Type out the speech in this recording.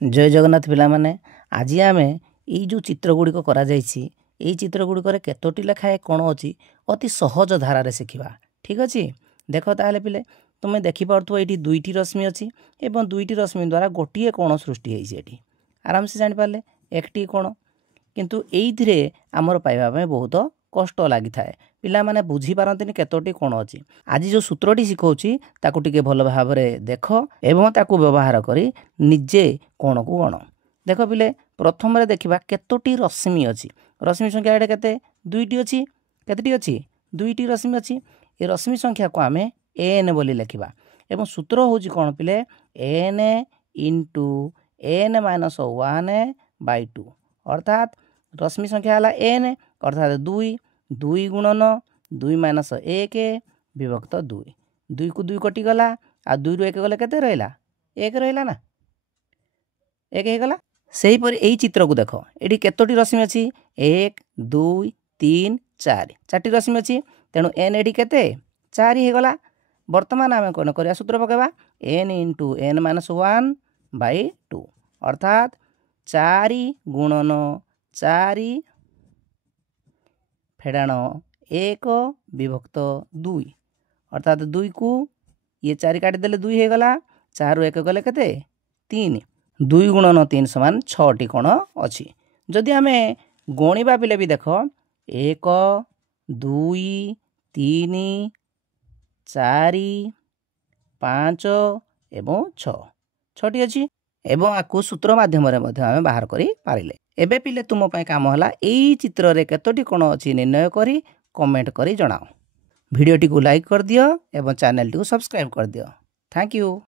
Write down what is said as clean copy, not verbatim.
जय जगन्नाथ पिला माने आज आम यो चित्र गुड़िक कर चित्र गुड़िक केतोटी लेखाए कौन अच्छी अति सहज धारा शिखा ठीक अच्छे देख ताले पिले तुम्हें देखिपु ये दुईटी रश्मि अच्छी एवं दुईटी रश्मि द्वारा गोटे कोण सृष्टि होती आराम से जापारे एकटी कोण किंतु ये आमर पाइबा बहुत कष्ट लगी थाए पिला माने बुझी पारंतिनी केतोटी कोण अच्छी आज जो सूत्रटी शिखाऊँगी ताकू टिके भल भाव देख एवं ताकू व्यवहार करी निजे कोण को गण देख पिले प्रथम देखा केतोटी रश्मि अच्छी रश्मि संख्या एडे केते दुईटी अच्छी केतेटी अच्छी दुईटी रश्मि अच्छी ये रश्मि संख्या को आम एन बोली लिखा एवं सूत्र हूँ कौन पिले एन इंटू एन माइनस 1/2 अर्थात रश्मि संख्या है एन अर्थात 2 गुणन 2 माइनस 1 विभक्त 2 को 2 कटिगला आ 2 रु 1 गले केते रहिला 1 रहिला ना 1 होगला से ही चित्र को देख ये केतोटी रश्मि अच्छी 1 2 3 4 4टी रश्मि अच्छी तेणु एन एडी केते 4 होगला वर्तमान आम कौन कर सूत्र पकेबा एन इंटू एन माइनस 1/2 अर्थात 4 गुणन 4 फेड़ाण 1 विभक्त 2 अर्थात 2 को ये 4 काटिदेले 2 होगला 4 रु 1 गले केते 3 2 गुणन 3 समान 6टी कोण अच्छी जदि आम गणिबा पिले भी देख 1 2 3 4 5 एवं 6टी अच्छी एवं आपको सूत्र माध्यम आम बाहर कर पारे एबे पिले तुम काम है यही चित्र रे केतोटी कोण अच्छी निर्णय करी कमेंट करी जनाओ वीडियो टी को लाइक कर दियो एवं चैनल टी को सब्सक्राइब कर दियो थैंक यू।